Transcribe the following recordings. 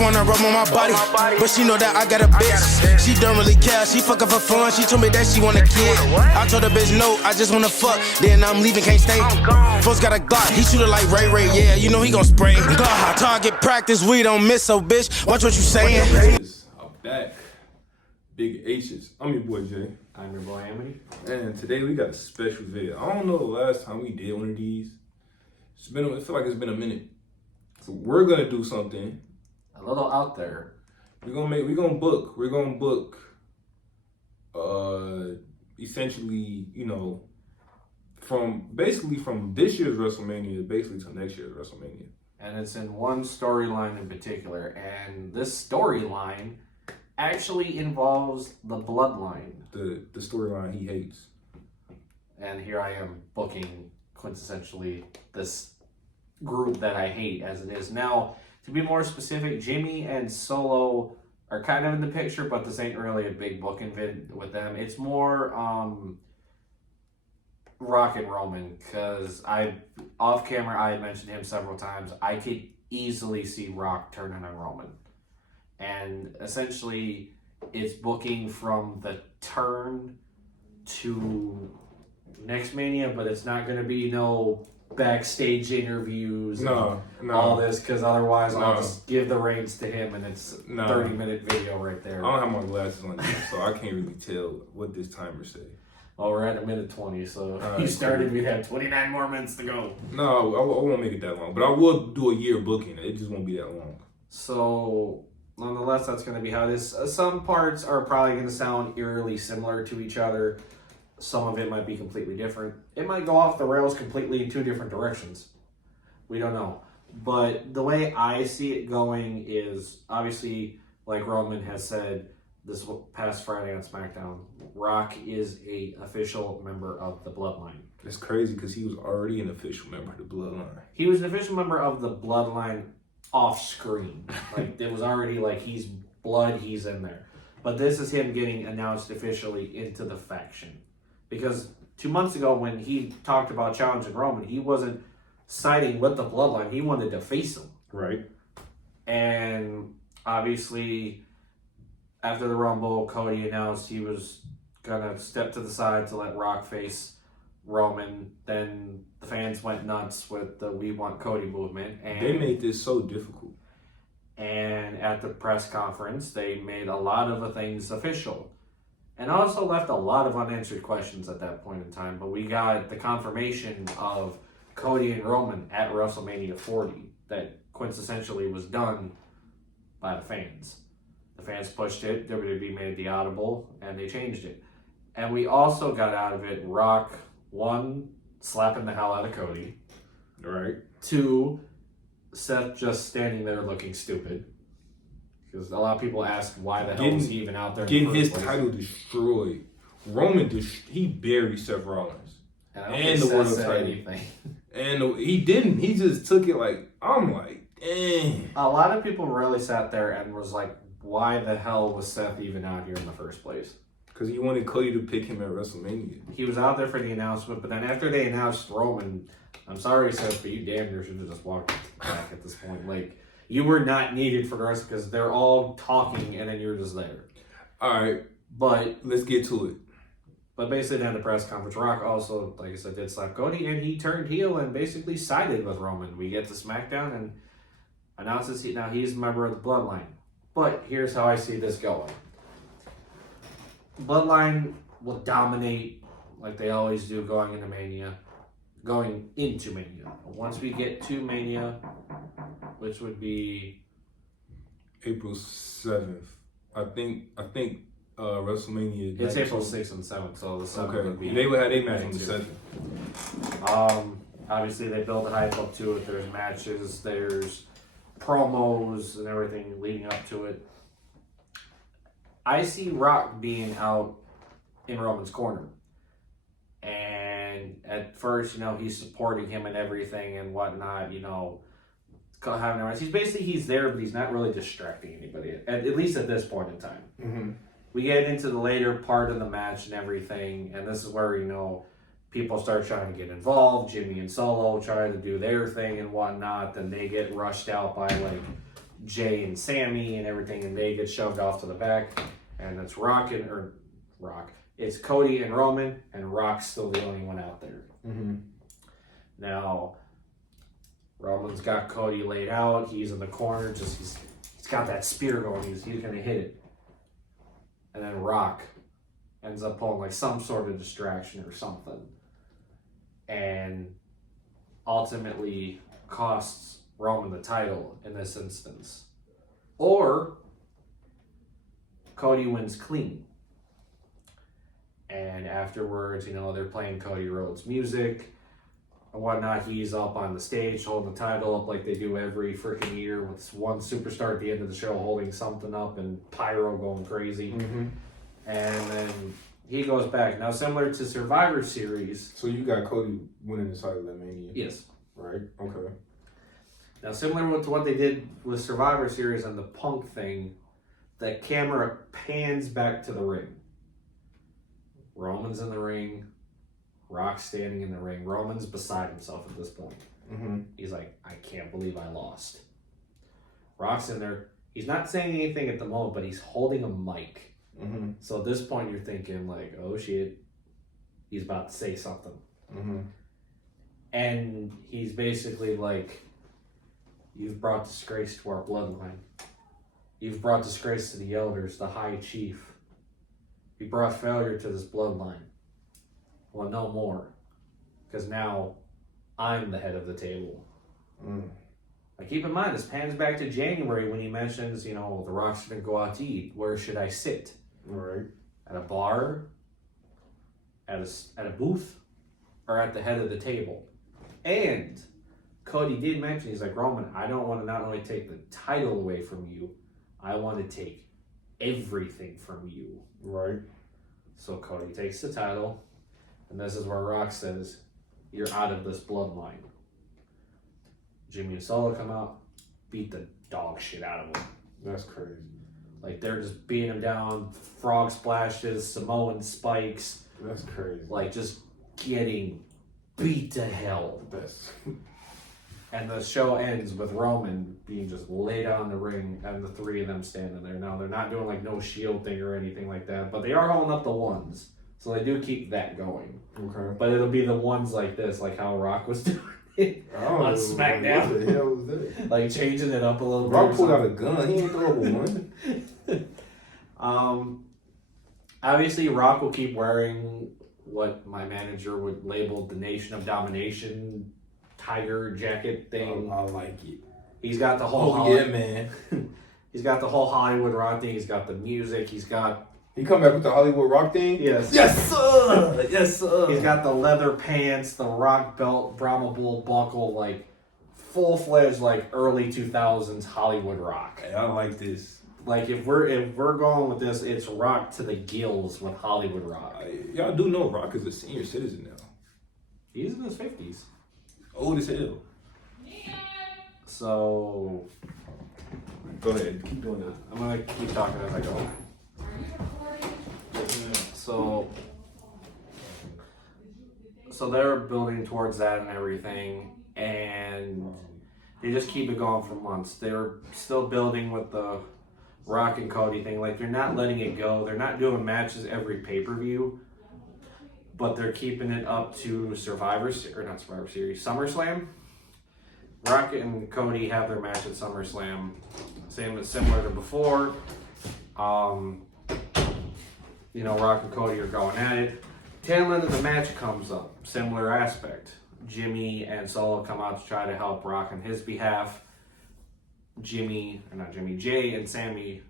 wanna rub on my body, but she know that I got a bitch. She don't really care, she fucking for fun. She told me that she want a kid. I told her bitch no, I just wanna fuck. Then I'm leaving, can't stay. Folks got a Glock, he shoot it like Ray Ray. Yeah, you know he gon' spray. Glock, target practice, we don't miss. So bitch, watch what you saying. I'm back. Big H's. I'm your boy Jay. I'm your boy Amity. And today we got a special video. I don't know the last time we did one of these. I feel like it's been a minute. So we're gonna do something A little out there. We're gonna book essentially, you know, from this year's Wrestlemania basically to next year's Wrestlemania. And it's in one storyline in particular. And this storyline actually involves the bloodline. The storyline he hates. And here I am booking quintessentially this group that I hate as it is. Now, to be more specific, Jimmy and Solo are kind of in the picture, but this ain't really a big booking vid with them. It's more Rock and Roman, because off camera I had mentioned him several times. I could easily see Rock turning on Roman. And essentially it's booking from the turn to next Mania, but it's not going to be no backstage interviews no. all this, because otherwise I'll just give the reins to him and it's 30-minute video right there. I don't have my glasses on yet, so I can't really tell what this timer says. Well, we're at a minute 20, so if you started, we'd have 29 more minutes to go. No, I won't make it that long, but I will do a year booking. It just won't be that long. So, nonetheless, that's going to be how it is. Some parts are probably going to sound eerily similar to each other. Some of it might be completely different. It might go off the rails completely in two different directions. We don't know. But the way I see it going is, obviously, like Roman has said this past Friday on SmackDown, Rock is a official member of the Bloodline. It's crazy because he was already an official member of the Bloodline. He was an official member of the Bloodline off screen. Like, it was already like he's blood, he's in there. But this is him getting announced officially into the faction. Because 2 months ago when he talked about challenging Roman, he wasn't siding with the Bloodline. He wanted to face them. Right. And obviously, after the Rumble, Cody announced he was going to step to the side to let Rock face Roman. Then the fans went nuts with the We Want Cody movement. And they made this so difficult. And at the press conference, they made a lot of the things official. And also left a lot of unanswered questions at that point in time. But we got the confirmation of Cody and Roman at WrestleMania 40 that quintessentially was done by the fans. The fans pushed it, WWE made the audible, and they changed it. And we also got out of it Rock, 1, slapping the hell out of Cody. Right. 2, Seth just standing there looking stupid. Because a lot of people ask why the hell was he even out there. Getting his title destroyed. Roman, he buried Seth Rollins. And the world title. Anything. And he didn't. He just took it like, I'm like, dang. A lot of people really sat there and was like, why the hell was Seth even out here in the first place? Because he wanted Cody to pick him at WrestleMania. He was out there for the announcement, but then after they announced Roman, I'm sorry, Seth, but you damn near should have just walked back at this point. Like, you were not needed for the rest because they're all talking and then you're just there. All right. But let's get to it. But basically, at the press conference, Rock also, like I said, did slap Cody, and he turned heel and basically sided with Roman. We get to SmackDown and announces now he's a member of the Bloodline. But here's how I see this going. Bloodline will dominate like they always do going into Mania. Once we get to Mania, which would be April 7th. I think WrestleMania. It's April 6th and 7th, so the 7th would be. They would have their match on the 7th. Obviously, they built the hype up to it. There's matches, there's promos, and everything leading up to it. I see Rock being out in Roman's corner. And at first, he's supporting him and everything and whatnot, having a he's there, but he's not really distracting anybody, at least at this point in time. Mm-hmm. We get into the later part of the match and everything, and this is where, people start trying to get involved. Jimmy and Solo try to do their thing and whatnot, then they get rushed out by, Jay and Sammy and everything, and they get shoved off to the back, and it's it's Cody and Roman, and Rock's still the only one out there. Mm-hmm. Now, Roman's got Cody laid out. He's in the corner. He's got that spear going. He's going to hit it. And then Rock ends up pulling like some sort of distraction or something. And ultimately costs Roman the title in this instance. Or Cody wins clean. And afterwards, they're playing Cody Rhodes music and whatnot. He's up on the stage holding the title up like they do every freaking year with one superstar at the end of the show holding something up and pyro going crazy. Mm-hmm. And then he goes back. Now, similar to Survivor Series. So you got Cody winning the title at Mania? Yes. Right? Okay. Now, similar to what they did with Survivor Series and the Punk thing, the camera pans back to the ring. Roman's in the ring. Rock's standing in the ring. Roman's beside himself at this point. Mm-hmm. He's like, I can't believe I lost. Rock's in there. He's not saying anything at the moment, but he's holding a mic. Mm-hmm. So at this point, you're thinking like, oh shit, he's about to say something. Mm-hmm. And he's basically like, you've brought disgrace to our bloodline. You've brought disgrace to the elders, the high chief. You brought failure to this bloodline. Well, no more. Because now I'm the head of the table. Mm. Now keep in mind, this pans back to January when he mentions, the Rock's going to go out to eat. Where should I sit? Right. At a bar? At a booth? Or at the head of the table? And Cody did mention, he's like, Roman, I don't want to not only take the title away from you, I want to take everything from you. Right. So Cody takes the title, and this is where Rock says, you're out of this bloodline. Jimmy and Solo come out, beat the dog shit out of him. That's crazy. Like, they're just beating him down, frog splashes, Samoan spikes. That's crazy. Like, just getting beat to hell. That's... And the show ends with Roman being just laid out in the ring and the three of them standing there. Now, they're not doing like no shield thing or anything like that, but they are holding up the ones. So they do keep that going. Okay. But it'll be the ones like this, like how Rock was doing it on SmackDown. What the hell was that? Like changing it up a little bit. Rock pulled out a gun. He ain't throw one. Obviously, Rock will keep wearing what my manager would label the Nation of Domination tiger jacket thing. I like it. He's got the whole man. He's got the whole Hollywood Rock thing. He's got the music. He come back with the Hollywood Rock thing? Yes. Yes, sir. Yes, sir. He's got the leather pants, the rock belt, Brahma bull buckle, like full-fledged like early 2000s Hollywood Rock. Hey, I like this. Like if we're going with this, it's Rock to the gills with Hollywood Rock. Y'all do know Rock is a senior citizen now. He's in his 50s. Old as hell. So go ahead, keep doing that. I'm gonna keep talking as I go. So they're building towards that and everything, and they just keep it going for months. They're still building with the Rock and Cody thing. Like, they're not letting it go. They're not doing matches every pay-per-view, but they're keeping it up to SummerSlam. Rock and Cody have their match at SummerSlam. Similar to before. Rock and Cody are going at it. Tail end of the match comes up. Similar aspect. Jay and Solo come out to try to help Rock on his behalf. Jay and Sammy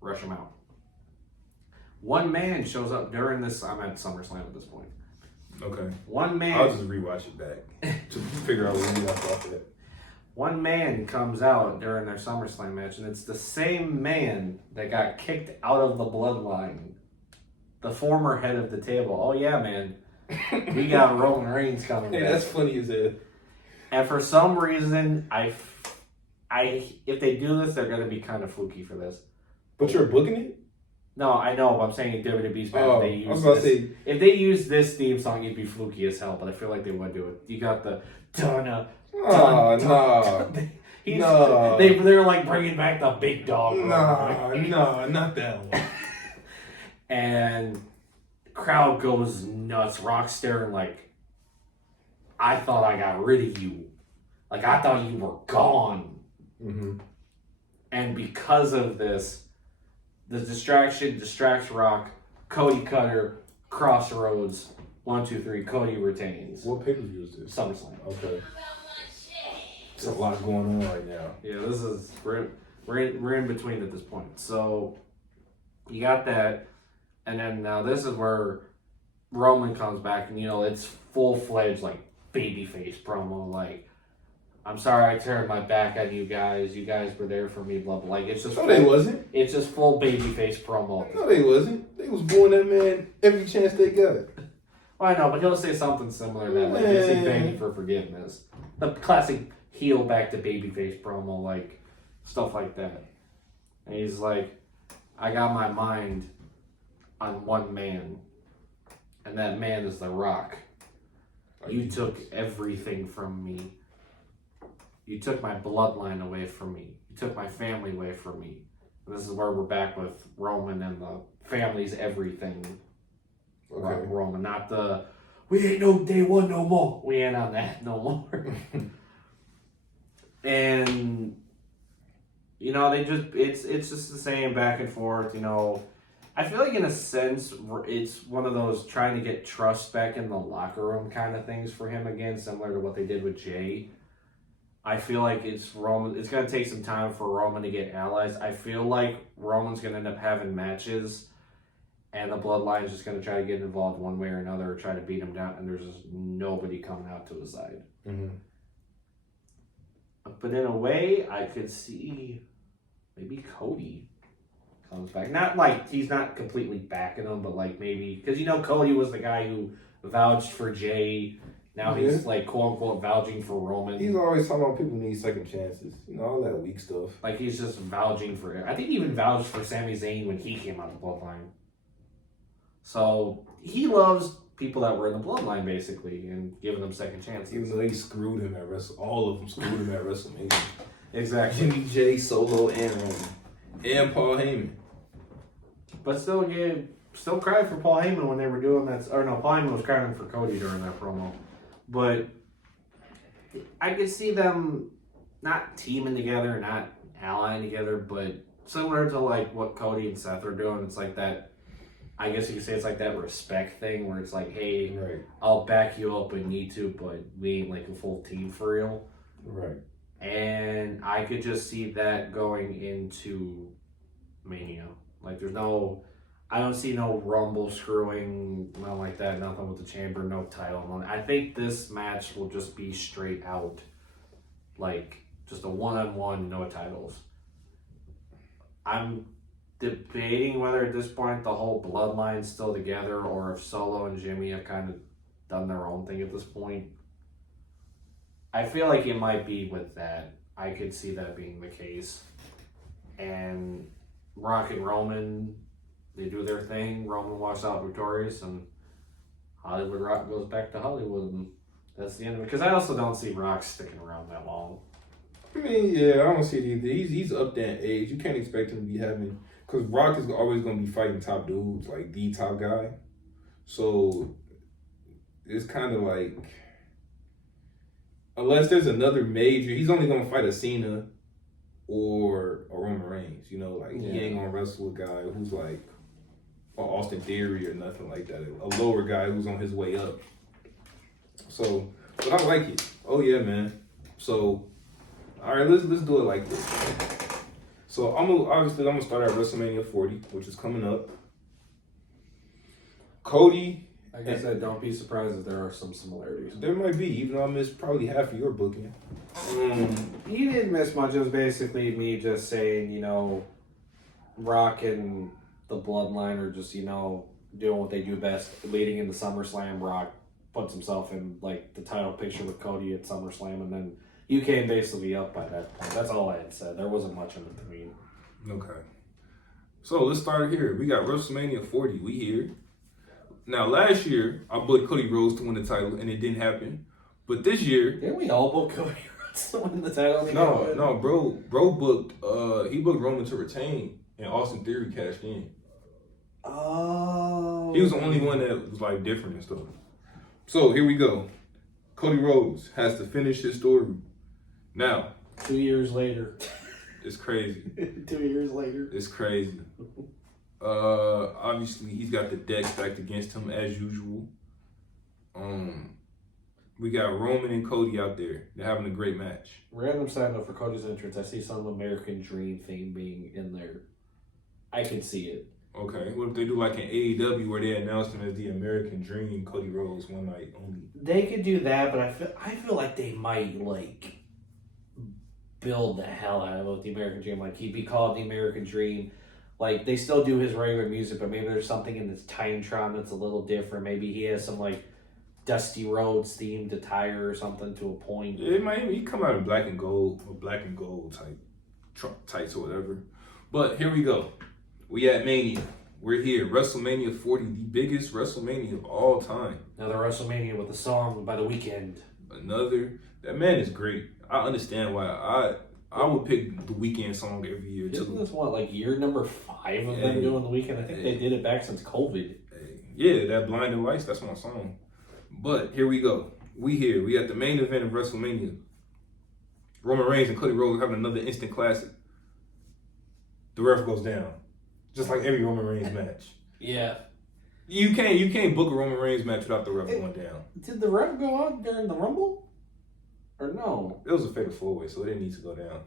rush him out. One man shows up during this. I'm at SummerSlam at this point. Okay. One man. I'll just rewatch it back to figure out where we left off at. One man comes out during their SummerSlam match, and it's the same man that got kicked out of the bloodline. The former head of the table. Oh yeah, man. We got Roman Reigns coming back. Hey, that's funny as hell. And for some reason, if they do this, they're going to be kind of fluky for this. But you're booking it? No, I know, but I'm saying in WWE's match, Oh, they use I was about to say... If they use this theme song, it'd be fluky as hell, but I feel like they would do it. You got the... Oh, no. No. They're like bringing back the big dog. No, not that one. And crowd goes nuts. Rock staring like, I thought I got rid of you. Like, I thought you were gone. Mm-hmm. And because of this, the distraction distracts Rock. Cody Cutter, Crossroads, 1, 2, 3. Cody retains. What pay-per-view is this? SummerSlam. Okay. There's a lot going on right now. Yeah, this is we're in between at this point. So you got that, and then now this is where Roman comes back, and it's full-fledged like babyface promo. Like, I'm sorry I turned my back on you guys. You guys were there for me, blah blah. Like, it's just they wasn't. It's just full babyface promo. No, they wasn't. They was booing that man every chance they got. Well, I know, but he'll say something similar to that. Like, he's begging for forgiveness. The classic heel back to babyface promo, like stuff like that. And he's like, I got my mind on one man, and that man is The Rock. You took everything from me. You took my bloodline away from me. You took my family away from me. And this is where we're back with Roman and the family's everything. Okay. Roman, not the, we ain't no day one no more. We ain't on that no more. And they just it's just the same back and forth. I feel like in a sense it's one of those trying to get trust back in the locker room kind of things for him again, similar to what they did with Jay. I feel like it's Roman. It's gonna take some time for Roman to get allies. I feel like Roman's gonna end up having matches, and the Bloodline is just gonna try to get involved one way or another, or try to beat him down, and there's just nobody coming out to his side. Mm-hmm. But in a way, I could see maybe Cody comes back. Not like he's not completely backing him, but like maybe because Cody was the guy who vouched for Jay. Now he's like quote unquote vouching for Roman. He's always talking about people need second chances. All that weak stuff. Like he's just vouching for it. I think he even vouched for Sami Zayn when he came out of the Bloodline. So he loves people that were in the Bloodline basically and giving them second chances. Even though they screwed him at all of them screwed him at WrestleMania. Exactly. Jimmy J, Solo, and Roman, and Paul Heyman. But still cried for Paul Heyman when they were doing that. Or no, Paul Heyman was crying for Cody during that promo. But I could see them not teaming together, not allying together, but similar to like what Cody and Seth are doing. It's like that, I guess you could say it's like that respect thing where it's like, hey, right, I'll back you up when you need to, but we ain't like a full team for real. Right. And I could just see that going into Mania. Like I don't see no Rumble screwing, nothing like that, nothing with the chamber, no title. I think this match will just be straight out, like, just a one-on-one, no titles. I'm debating whether at this point the whole bloodline's still together or if Solo and Jimmy have kind of done their own thing at this point. I feel like it might be with that. I could see that being the case. And Rock and Roman, they do their thing. Roman walks out victorious, and Hollywood Rock goes back to Hollywood, and that's the end of it. Because I also don't see Rock sticking around that long. I mean, yeah, I don't see it either. He's up there in age. You can't expect him to be having, because Rock is always going to be fighting top dudes, like the top guy. So it's kind of like, unless there's another major, he's only going to fight a Cena or a Roman Reigns. He ain't going to wrestle a guy who's like Austin Theory or nothing like that. A lower guy who's on his way up. So, but I like it. Oh yeah, man. So, all right, let's do it like this. So I'm gonna start at WrestleMania 40, which is coming up. Cody. Like I said, don't be surprised if there are some similarities. There might be, even though I missed probably half of your booking. You didn't miss much. It was basically me just saying, Rock and the Bloodline are just, doing what they do best. Leading into SummerSlam, Rock puts himself in, like, the title picture with Cody at SummerSlam, and then you came basically up by that point. That's all I had said. There wasn't much in between. Okay. So let's start here. We got WrestleMania 40. We here. Now, last year, I booked Cody Rhodes to win the title, and it didn't happen. But this year... Didn't we all book Cody to win the title. No, bro booked. He booked Roman to retain, and Austin Theory cashed in. Oh. He was the only one that was like different and stuff. So here we go. Cody Rhodes has to finish his story. Now, 2 years later. it's crazy. 2 years later. It's crazy. Obviously he's got the deck stacked against him as usual. We got Roman and Cody out there. They're having a great match. Random side note for Cody's entrance, I see some American Dream theme being in there. I can see it. Okay, what if they do like an AEW where they announce him as the American Dream, Cody Rhodes, one night only? They could do that, but I feel like they might like build the hell out of it with the American Dream. Like he'd be called the American Dream. Like they still do his regular music, but maybe there's something in this Titantron that's a little different. Maybe he has some like Dusty Rhodes themed attire or something to a point. Yeah, it might he come out in black and gold or black and gold type tights or whatever. But here we go. We at Mania. We're here. WrestleMania 40, the biggest WrestleMania of all time. Another WrestleMania with a song by The Weeknd. That man is great. I understand why I would pick the Weeknd song every year too. Isn't this what, like year number 5 of them doing The Weeknd? I think they did it back since COVID. Yeah, that Blinding Lights, that's my song. But here we go. We here. We at the main event of WrestleMania. Roman Reigns and Cody Rhodes having another instant classic. The ref goes down. Just like every Roman Reigns match. Yeah. You can't book a Roman Reigns match without the ref going down. Did the ref go out during the Rumble? Or no? It was a fatal 4-way, so it didn't need to go down.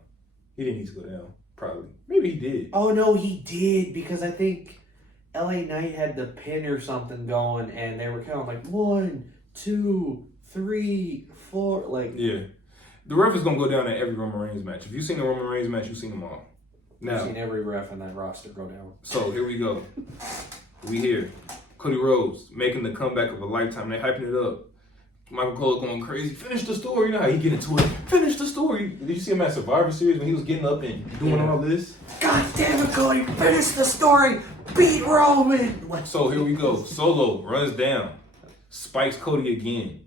He didn't need to go down, probably. Maybe he did. Oh, no, he did, because I think LA Knight had the pin or something going, and they were kind of like 1, 2, 3, 4, like... Yeah. The ref is going to go down at every Roman Reigns match. If you've seen a Roman Reigns match, you've seen them all. Now, I've seen every ref in that roster go down. So here we go. We here. Cody Rhodes making the comeback of a lifetime. They're hyping it up. Michael Cole going crazy. Finish the story. You know how he get into it. Finish the story. Did you see him at Survivor Series when he was getting up and doing all this? God damn it, Cody! Finish the story. Beat Roman. So here we go. Solo runs down. Spikes Cody again.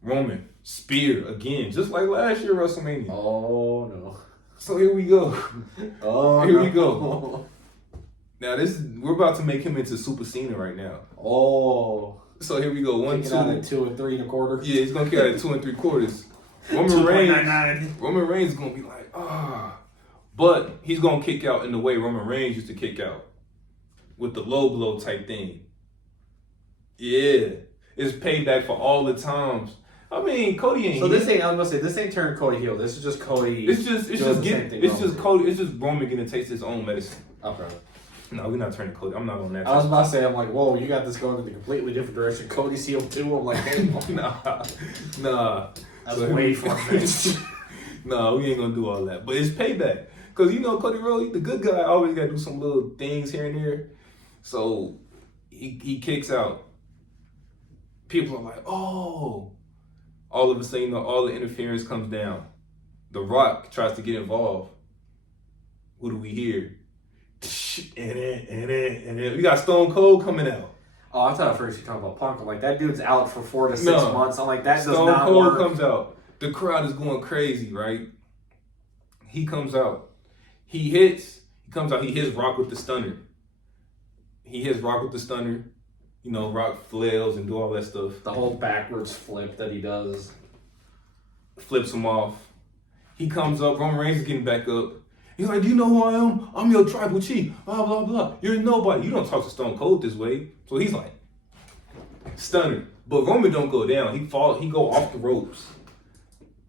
Roman spear again. Just like last year WrestleMania. Oh no. So here we go. Oh, here we go. Now we're about to make him into Super Cena right now. Oh. So here we go. 1, 2. Out at 2 3/4. Yeah, he's gonna kick out at 2 3/4. Roman Reigns is gonna be like, but he's gonna kick out in the way Roman Reigns used to kick out, with the low blow type thing. Yeah, it's payback for all the times. I mean, Cody ain't. So this ain't. I was gonna say this ain't turn Cody heel. This is just Cody. It's just Cody. It's just Roman getting to taste his own medicine. Okay. No, we're not turning Cody. I'm not on that. I was about to say, I'm like, whoa, you got this going in a completely different direction. Cody's heel too. I'm like, hey, nah. That's way far-fetched. Nah, we ain't gonna do all that. But it's payback. Cause you know Cody Rhodes, the good guy, always gotta do some little things here and there. So he kicks out. People are like, oh. All of a sudden, all the interference comes down. The Rock tries to get involved. Who do we hear? And then we got Stone Cold coming out. Oh, I thought at first you were talking about Punk. I'm like, that dude's out for 4 to 6 months. I'm like, that does Stone not Cold work. comes out. The crowd is going crazy, right? He comes out. He hits Rock with the stunner. You know, Rock flails and do all that stuff. The whole backwards flip that he does. Flips him off. He comes up. Roman Reigns is getting back up. He's like, do you know who I am? I'm your tribal chief. Blah, blah, blah. You're nobody. You don't talk to Stone Cold this way. So he's like, stunner. But Roman don't go down. He go off the ropes.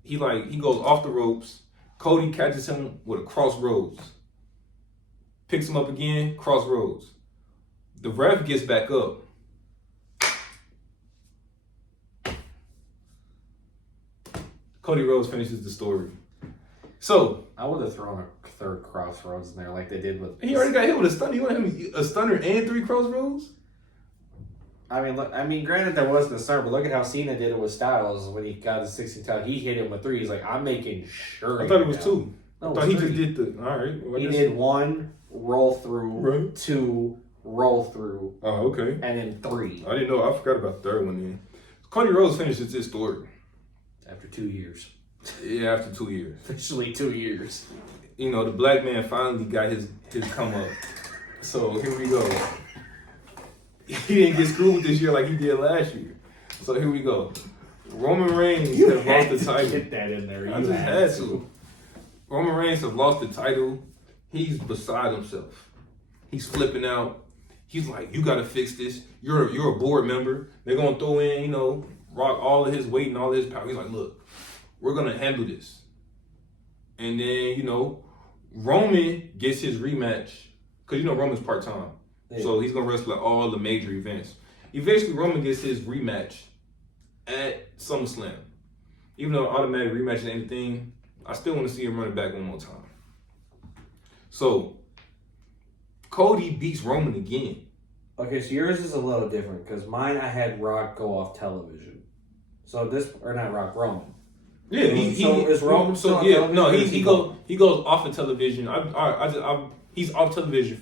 He goes off the ropes. Cody catches him with a crossroads. Picks him up again, crossroads. The ref gets back up. Cody Rhodes finishes the story. So I would have thrown a third crossroads in there like they did with... He already got hit with a stunner. You want him a stunner and 3 crossroads? I mean, granted there wasn't a stunner, but look at how Cena did it with Styles when he got his 16 title. He hit him with 3. He's like, I'm making sure. I thought it was 2. No, I thought he just did the... All right. Well, he did 1 roll through, right. 2 roll through. Oh, okay. And then 3. I didn't know. I forgot about the third one then. Cody Rhodes finishes his story. After 2 years. Yeah, after 2 years. Officially 2 years. You know, the black man finally got his come up. So here we go. He didn't get screwed with this year like he did last year. So here we go. Roman Reigns has lost the title. Get that in there. I just had to. Roman Reigns has lost the title. He's beside himself. He's flipping out. He's like, you gotta fix this. You're a board member. They're gonna throw in, you know, Rock all of his weight and all his power. He's like, look, we're gonna handle this. And then, you know, Roman gets his rematch. Cause you know Roman's part-time. Yeah. So he's gonna wrestle at all the major events. Eventually Roman gets his rematch at SummerSlam. Even though automatic rematch is anything, I still want to see him run it back one more time. So Cody beats Roman again. Okay, so yours is a little different because mine I had Rock go off television. So this or not Rock, Roman. Yeah, is Roman still on television? No, he goes off of television. He's off television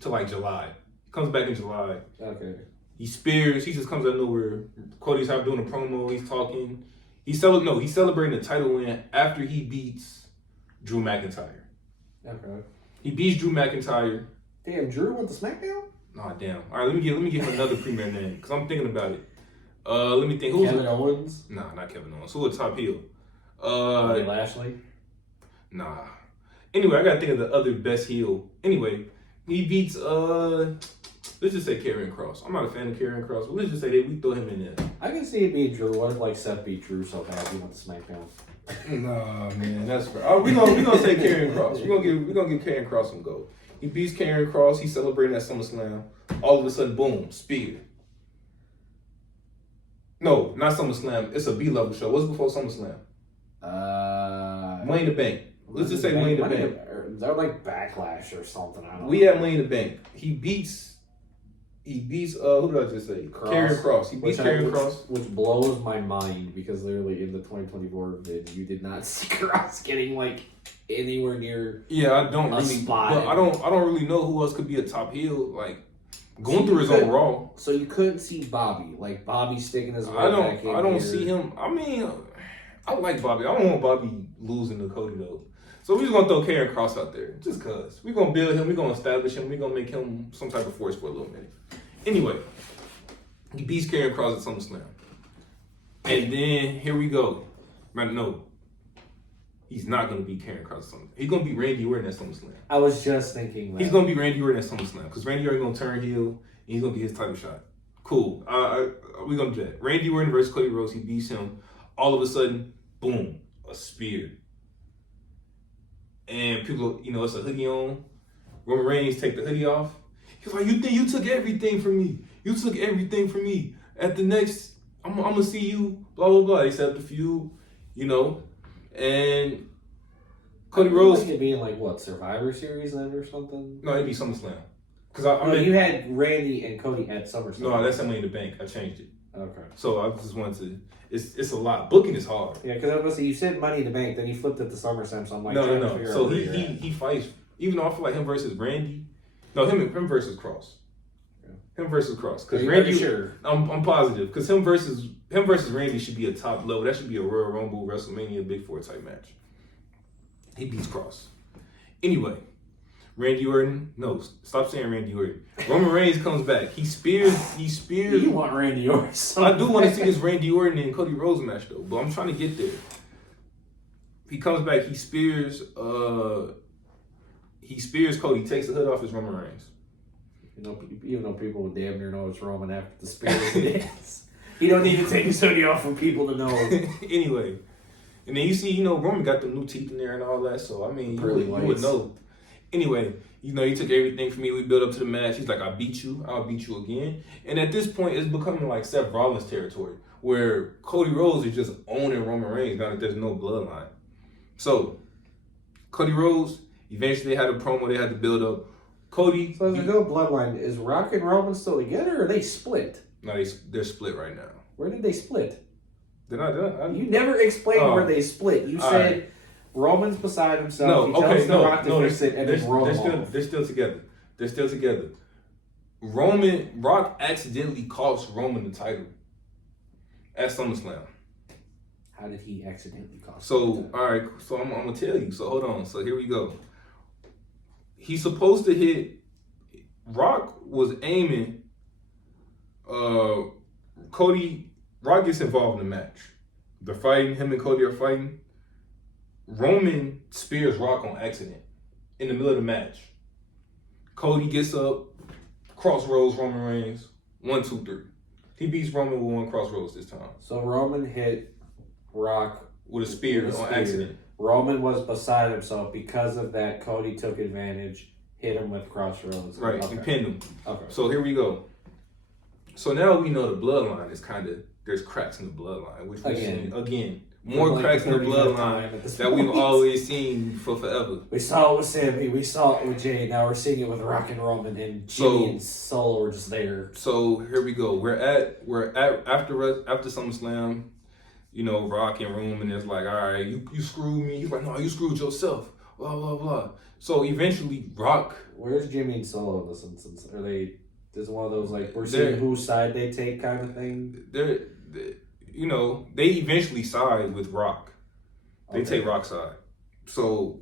till like July. He comes back in July. Okay. He spears. He just comes out of nowhere. Cody's out doing a promo. He's talking. He's celebrating the title win after he beats Drew McIntyre. Okay. He beats Drew McIntyre. Damn, Drew went to SmackDown? Nah, damn. All right, let me give him another premier name because I'm thinking about it. Let me think. Kevin Owens? Nah, not Kevin Owens. Who a top heel? Lashley? Nah. Anyway, I gotta think of the other best heel. Anyway, he beats let's just say Karrion Kross. I'm not a fan of Karrion Kross, but let's just say we throw him in there. I can see it being Drew. What if like Seth beat Drew so bad he went to SmackDown? Nah, man, that's fair. We gonna say Karrion Kross. We gonna give Karrion Kross some gold. He beats Karrion Kross. He's celebrating at SummerSlam. All of a sudden, boom, spear. No, not SummerSlam. It's a B-level show. What's before SummerSlam? Money in the Bank. Let's just say Money in the Bank. They're like Backlash or something. I don't know. We have Money in the Bank. He beats who did I just say? Karrion Kross. He beats Karrion Kross. Which blows my mind because literally in the 2024 vid, you did not see Kross getting like anywhere near. Yeah, I don't really. Spot. But I don't really know who else could be a top heel. Like Gunther is on Raw. So you couldn't see Bobby. Like Bobby sticking his way back in. I don't see him. I mean, I like Bobby. I don't want Bobby losing to Cody though. So we're just gonna throw Karrion Kross out there, just cause. We're gonna build him, we're gonna establish him, we're gonna make him some type of force for a little minute. Anyway, he beats Karrion Kross at SummerSlam. And then here we go. Man, no. He's not gonna beat Karrion Kross at SummerSlam. He's gonna beat Randy Orton at SummerSlam. I was just thinking that. He's gonna beat Randy Orton at SummerSlam, because Randy Orton gonna turn heel and he's gonna get his title shot. Cool. We're gonna do that. Randy Orton versus Cody Rhodes, he beats him. All of a sudden, boom, a spear. And people, you know, it's a hoodie on. Roman Reigns take the hoodie off. He's like, you think you took everything from me? You took everything from me. At the next, I'm gonna see you, blah, blah, blah. They set up the feud, you know. And Cody Rhodes. Like it being like, what, Survivor Series then or something? No, it'd be SummerSlam. You had Randy and Cody at SummerSlam. No, that's Money in the Bank. I changed it. Okay. So I just wanted to. It's a lot. Booking is hard. Yeah, because I was going to say, you said Money in the Bank, then you flipped it to SummerSlam, so I'm like, no. So he fights, even though I feel like him versus Randy. No, him versus Kross. Yeah. Him versus Kross. Because Randy, sure? I'm positive. Because him versus Randy should be a top level. That should be a Royal Rumble, WrestleMania, Big Four type match. He beats Kross. Anyway, Randy Orton. No, stop saying Randy Orton. Roman Reigns comes back. He spears. You want Randy Orton? I do want to see this Randy Orton and Cody Rhodes match though, but I'm trying to get there. He comes back. He spears Cody. Takes the hood off his Roman Reigns. You know, even though people would damn near know it's Roman after the spear dance. He don't need to take his hoodie off for people to know. Anyway, and then you see, you know, Roman got the new teeth in there and all that. So I mean, you would know. Anyway, you know, he took everything from me. We built up to the match. He's like, I'll beat you again. And at this point, it's becoming like Seth Rollins territory, where Cody Rhodes is just owning Roman Reigns now that there's no bloodline. So, Cody Rhodes, eventually they had a promo, they had to build up. Cody. So there's no bloodline. Is Rock and Roman still together, or are they split? No, they're split right now. Where did they split? They're not. You never explained where they split. You said... Right. Roman's beside himself. They're still together. They're still together. Rock accidentally cost Roman the title at SummerSlam. How did he accidentally cost? So all right, so I'm gonna tell you. So hold on. So here we go. He's supposed to hit. Rock was aiming. Cody. Rock gets involved in the match. They're fighting. Him and Cody are fighting. Roman spears Rock on accident in the middle of the match. Cody gets up, crossroads Roman Reigns. 1, 2, 3. He beats Roman with 1 crossroads this time. So Roman hit Rock With a spear on accident. Roman was beside himself because of that. Cody took advantage, hit him with crossroads. Right, okay. and pinned him. Okay. So here we go. So now we know the bloodline is kind of, there's cracks in the bloodline, which we've seen again. More like cracks in the bloodline that we've always seen for forever. We saw it with Sammy, we saw it with Jay, now we're seeing it with Rock and Roman, and Jimmy and Solo are just there. So here we go. We're at after SummerSlam. You know, Rock and Roman is like, all right, you screwed me. He's like, no, you screwed yourself. Blah blah blah. So eventually, Rock. Where's Jimmy and Solo in this instance? Are they? Is one of those like we're seeing whose side they take kind of thing? They're you know, they eventually side with Rock. They take Rock's side. So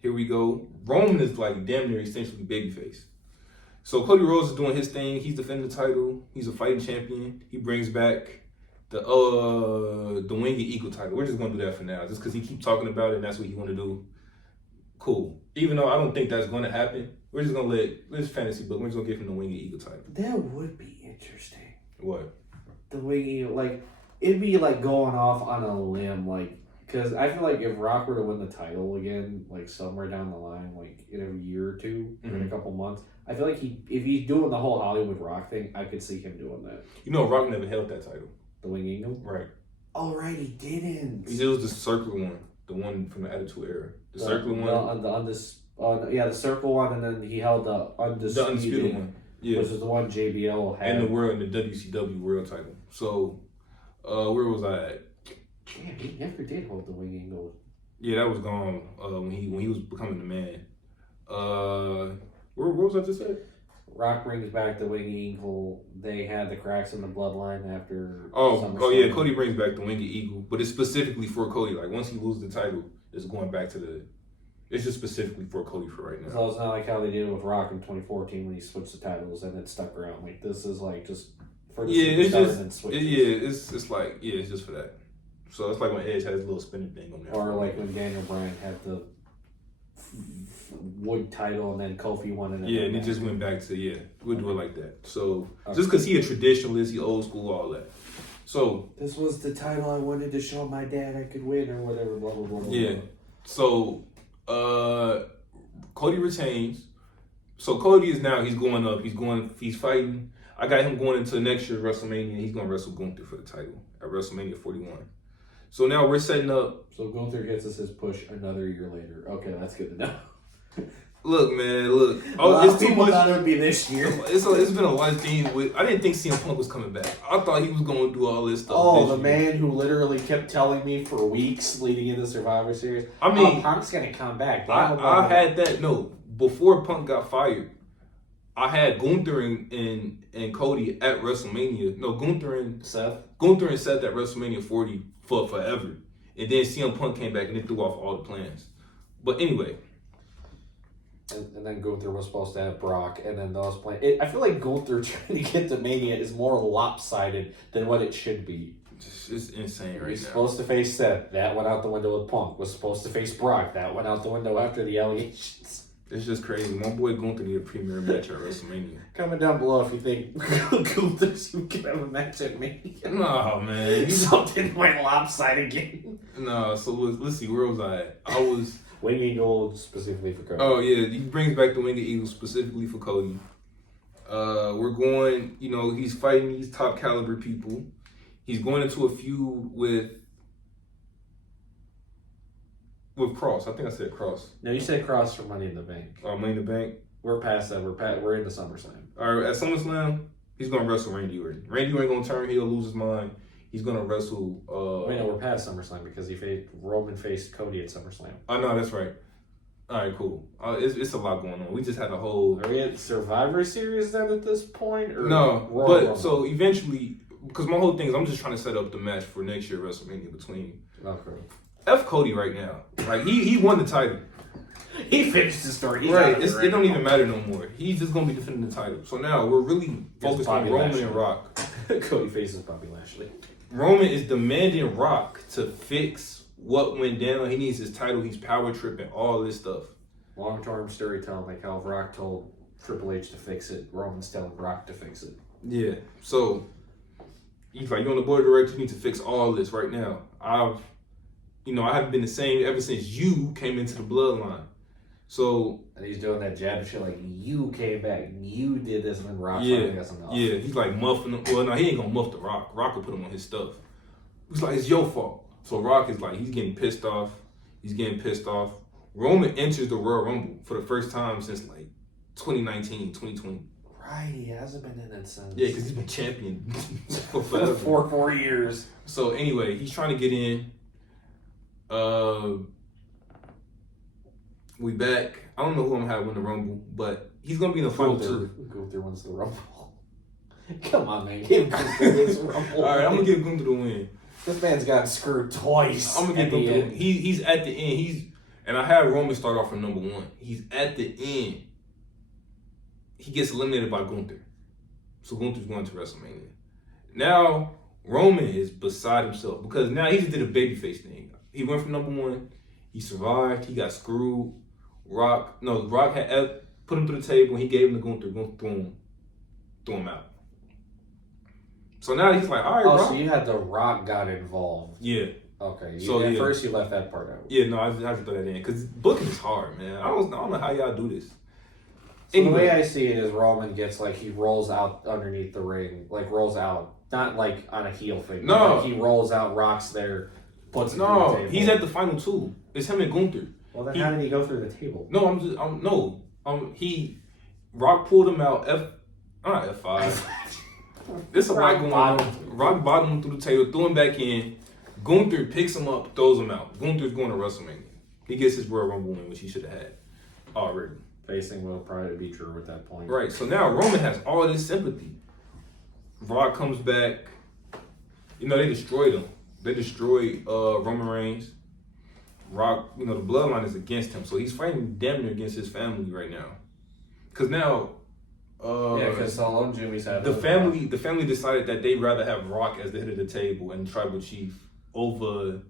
here we go. Roman is like damn near essentially babyface. So Cody Rhodes is doing his thing. He's defending the title. He's a fighting champion. He brings back the Winged Eagle title. We're just gonna do that for now, just because he keeps talking about it and that's what he want to do. Cool. Even though I don't think that's gonna happen, we're just gonna let this fantasy book. We're just gonna give him the Winged Eagle title. That would be interesting. What? The Winged Eagle, like it'd be like going off on a limb, like because I feel like if Rock were to win the title again, like somewhere down the line, like in a year or two, or in a couple months, I feel like if he's doing the whole Hollywood Rock thing, I could see him doing that. You know, Rock never held that title. The Winged Eagle? Right. Oh, right, he didn't. It was the circular one, the one from the Attitude Era. The circular one. The circle one, and then he held the undisputed one. Yeah. Which is the one JBL had. And the WCW world title. So, where was I at? Damn, he never did hold the Winged Eagle. Yeah, that was gone when he was becoming the man. Where was I just at? Rock brings back the Winged Eagle. They had the cracks in the bloodline after. Oh yeah, Cody brings back the Winged Eagle, but it's specifically for Cody. Like once he loses the title, it's going back to the. It's just specifically for Cody for right now. So it's not like how they did it with Rock in 2014 when he switched the titles and it stuck around. Like this is like just for the it's just and switches. it's just for that. So it's like when Edge had his little spinning thing on there. Or like when Daniel Bryan had the wood title and then Kofi won it. Yeah, and it just went back to we'll do it like that. So just because he a traditionalist, he old school, all that. So this was the title I wanted to show my dad I could win or whatever. Blah blah blah. Blah. Yeah. So Cody retains. So Cody is now he's going up. He's fighting. I got him going into next year's WrestleMania. He's gonna wrestle Gunther for the title at WrestleMania 41. So now we're setting up. So Gunther gets us his push another year later. Okay, that's good to know. Look, man, look. It's too much. Thought it would be this year. It's been a lot of things with. I didn't think CM Punk was coming back. I thought he was going to do all this stuff. Oh, the man who literally kept telling me for weeks leading into Survivor Series. I mean, Punk's gonna come back. I had that. No, before Punk got fired, I had Gunther and Cody at WrestleMania. No, Gunther and Seth at WrestleMania 40 for forever. And then CM Punk came back and they threw off all the plans. But anyway. And then Gunther was supposed to have Brock, and then those plans. I feel like Gunther trying to get to Mania is more lopsided than what it should be. It's insane right now. He's supposed to face Seth. That went out the window with Punk. Was supposed to face Brock. That went out the window after the allegations. It's just crazy. My boy Gunther need a premier match at WrestleMania. Comment down below if you think Gunther's who can have a match at Mania. No, man. Something went lopsided again. No, so let's see. Where was I at? I was... Winged Eagle specifically for Cody. Oh, yeah. He brings back the Winged Eagle specifically for Cody. We're going... You know, he's fighting these top caliber people. He's going into a feud with Cross. I think I said Cross. No, you said Cross for Money in the Bank. Money in the Bank? We're past that. We're into SummerSlam. All right, at SummerSlam, he's going to wrestle Randy Orton. Randy Orton going to turn heel, lose his mind. He's going to wrestle... Wait, no, we're past SummerSlam because Roman faced Cody at SummerSlam. Oh, no, that's right. All right, cool. It's a lot going on. We just had a whole... Are we at Survivor Series then at this point? Or no, so eventually, because my whole thing is I'm just trying to set up the match for next year WrestleMania between Okay. Cody right now. Like he won the title. He finished the story. He's Right. It don't even matter no more. He's just gonna be defending the title. So now we're really focused on Roman and Rock. Cody faces Bobby Lashley. Roman is demanding Rock to fix what went down. He needs his title. He's power tripping, all this stuff. Long-term storytelling, like how Rock told Triple H to fix it. Roman's telling Rock to fix it. Yeah. So he's like, you're on the board of directors. You need to fix all this right now. I haven't been the same ever since you came into the bloodline. So and he's doing that jab shit like you came back, you did this, and then Rock yeah, got something else. Yeah, he's like muffing him. Well, no, he ain't gonna muff the Rock. Rock will put him on his stuff. He's like, it's your fault. So Rock is like, he's getting pissed off. Roman enters the Royal Rumble for the first time since like 2019, 2020. Right, he hasn't been in it since. Yeah, because he's been champion for forever. for 4 years. So anyway, he's trying to get in. We back. I don't know who I'm gonna have win the Rumble, but he's gonna be in the final two. Gunther wins the Rumble. Come on, man. Give Gunther this Rumble. All right, I'm gonna give Gunther the win. This man's got screwed twice. I'm gonna give Gunther. He's at the end. And I had Roman start off from number 1. He's at the end. He gets eliminated by Gunther. So Gunther's going to WrestleMania. Now Roman is beside himself because now he just did a babyface thing. He went from number 1. He survived. He got screwed. Rock had put him through the table and he gave him to Gunther. Gunther threw him out. So now he's like, all right, Rock. So you had the Rock got involved. Yeah. Okay. First you left that part out. Yeah, no, I just throw that in because booking is hard, man. I don't know how y'all do this. So anyway. the way I see it is Roman gets he rolls out underneath the ring, rolls out, not like on a heel thing. No, he rolls out, Rock's there, puts him through the table. He's at the final 2. It's him and Gunther. Well, then how did he go through the table? No, Rock pulled him out. F5. This is a lot going on. Rock bottomed him through the table, threw him back in. Gunther picks him up, throws him out. Gunther's going to WrestleMania. He gets his Royal Rumble win, which he should have had already. Facing will probably be true at that point. Right, so now Roman has all this sympathy. Rock comes back. They destroyed him. They destroyed Roman Reigns. Rock, the bloodline is against him. So he's fighting damn near against his family right now. Because now... because Solo and Jimmy said the family decided that they'd rather have Rock as the head of the table and tribal chief over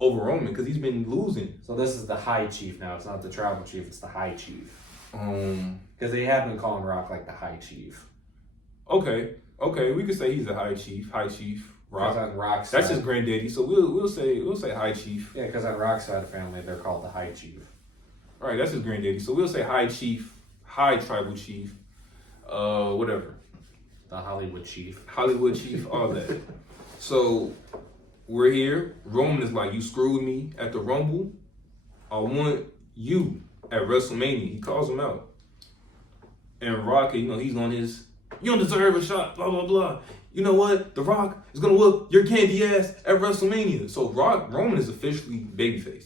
Roman because he's been losing. So this is the High Chief now. It's not the Tribal Chief. It's the High Chief. Because they have been calling Rock the High Chief. Okay, we could say he's the High Chief. Rock. On Rock's That's side, his granddaddy. So we'll say High Chief. Yeah, because on Rock's side of the family, they're called the High Chief. All right, that's his granddaddy. So we'll say High Chief, High Tribal Chief, whatever. The Hollywood Chief, all that. So we're here. Roman is like, you screwed me at the Rumble. I want you at WrestleMania. He calls him out. And Rock, he's on his, you don't deserve a shot, blah, blah, blah. You know what? The Rock is going to whoop your candy ass at WrestleMania. So Roman is officially babyface.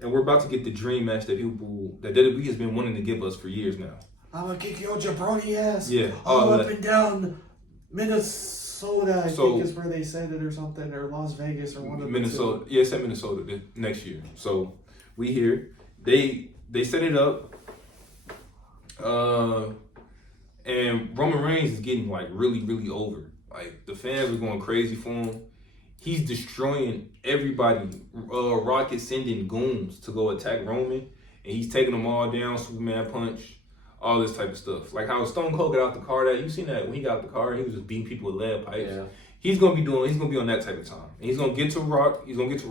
And we're about to get the dream match that WWE has been wanting to give us for years now. I'm going to kick your jabroni ass. Yeah. All up and down Minnesota, I think is where they said it or something, or Las Vegas or one of Minnesota. Yeah, it's at Minnesota next year. So we here. They set it up. And Roman Reigns is getting really, really over. The fans are going crazy for him. He's destroying everybody. Rock is sending goons to go attack Roman, and he's taking them all down. Superman punch, all this type of stuff. Like how Stone Cold got out the car. You seen that when he got out the car, he was just beating people with lead pipes. Yeah. He's gonna be on that type of time. And he's gonna get to Rock. He's gonna get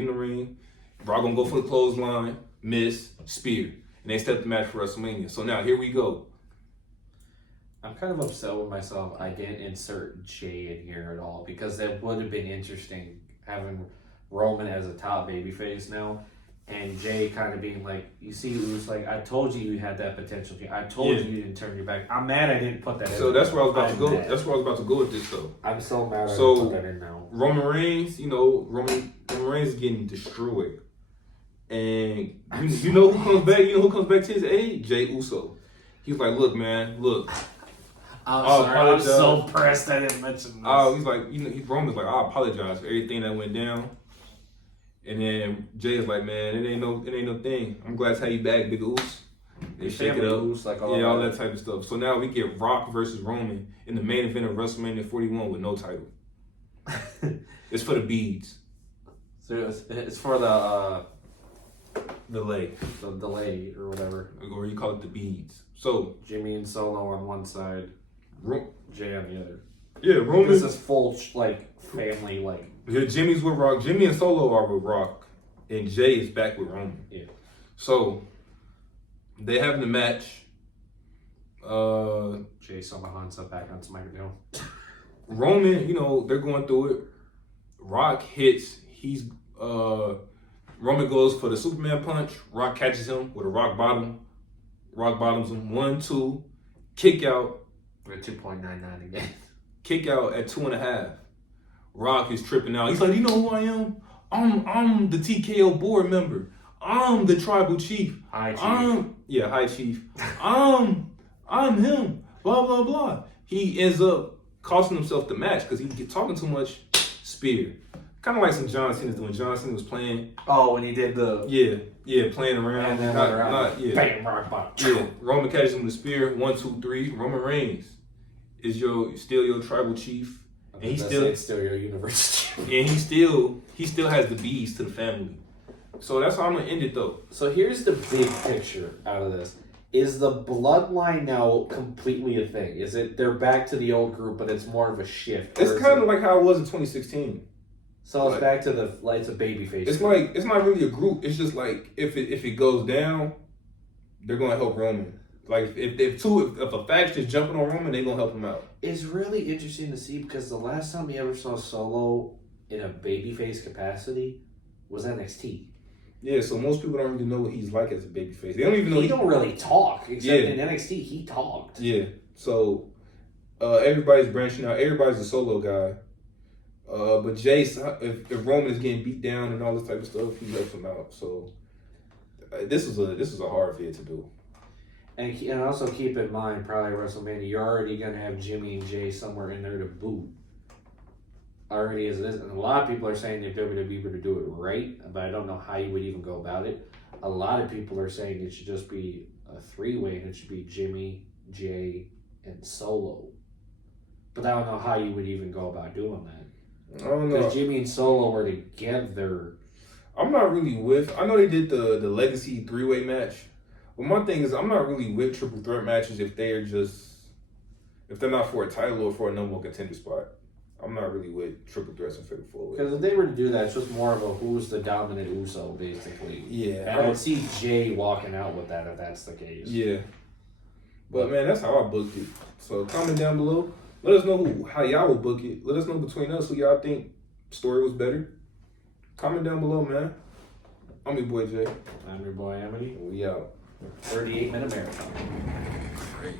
in the ring. Rock gonna go for the clothesline, miss, spear, and they step the match for WrestleMania. So now here we go. I'm kind of upset with myself. I didn't insert Jay in here at all because that would have been interesting having Roman as a top babyface now, and Jay kind of being you see, it was I told you had that potential. I told you didn't turn your back. I'm mad I didn't put that in. So that's where I was about to go. That's where I was about to go with this though. I'm so mad I didn't put that in now. Roman Reigns, Roman Reigns is getting destroyed, and you know who comes back? You know who comes back to his aid? Jey Uso. He's like, look, man, look. I'm I sorry. I'm so apologize. pressed I didn't mention this. Oh, he's like, Roman's like, I apologize for everything that went down. And then Jay is like, man, it ain't no thing. I'm glad to have you back, Big Oos. They shake it up, Like all that type of stuff. So now we get Rock versus Roman in the main event of WrestleMania 41 with no title. It's for the beads. So it's for the Delay. the delay or whatever. Or you call it the beads. So Jimmy and Solo on one side, Jay on the other. Yeah, Roman. This is full family Yeah, Jimmy's with Rock. Jimmy and Solo are with Rock, and Jay is back with Roman. Yeah. So they having the match. Jay Somahan's up back on SmackDown. Roman, they're going through it. Rock hits. Roman goes for the Superman punch. Rock catches him with a rock bottom. Rock bottoms him. 1, 2. Kick out. We're at 2.99 again. Kick out at 2.5. Rock is tripping out. He's like, you know who I am? I'm the TKO board member. I'm the tribal chief. Hi, Chief. Hi, Chief. I'm him. Blah, blah, blah. He ends up costing himself the match because he get talking too much. Spear. Kind of like some John Cena's doing. John Cena was playing. Oh, when he did the... Yeah, playing around. And then went around. Bang, rock bottom. Yeah, Roman catches him with a spear. 1, 2, 3. Roman Reigns is still your tribal chief. And he's still your universe. And he still has the bees to the family. So that's how I'm gonna end it though. So here's the big picture out of this. Is the bloodline now completely a thing? Is it they're back to the old group, but it's more of a shift? It's kind of like how it was in 2016. So it's back to it's a baby face. It's like it's not really a group. It's just like if it goes down, they're gonna help Roman. Like if a faction is jumping on Roman, they're gonna help him out. It's really interesting to see because the last time we ever saw Solo in a babyface capacity was NXT. Yeah, so most people don't really know what he's like as a babyface. They don't even know he don't really talk. Except in NXT, he talked. Yeah. So everybody's branching out. Everybody's a solo guy. But Jace, if Roman is getting beat down and all this type of stuff, he helps him out. So this is a hard fit to do. And also keep in mind, probably WrestleMania, you're already gonna have Jimmy and Jay somewhere in there to boot. Already as it is, and a lot of people are saying that WWE would do it right, but I don't know how you would even go about it. A lot of people are saying it should just be a 3-way, and it should be Jimmy, Jay, and Solo. But I don't know how you would even go about doing that. I don't know. Because Jimmy and Solo were together. I'm not really with. I know they did the Legacy 3-way match, but my thing is I'm not really with triple threat matches if they're not for a title or for a number one contender spot. I'm not really with triple threats and fatal 4-way. Because if they were to do that, it's just more of a who's the dominant Uso, basically. Yeah. And I would see Jay walking out with that if that's the case. Yeah. But man, that's how I booked it. So comment down below. Let us know how y'all would book it. Let us know between us who y'all think story was better. Comment down below, man. I'm your boy Jay. I'm your boy Amity. We out. 38-minute marathon. Crazy.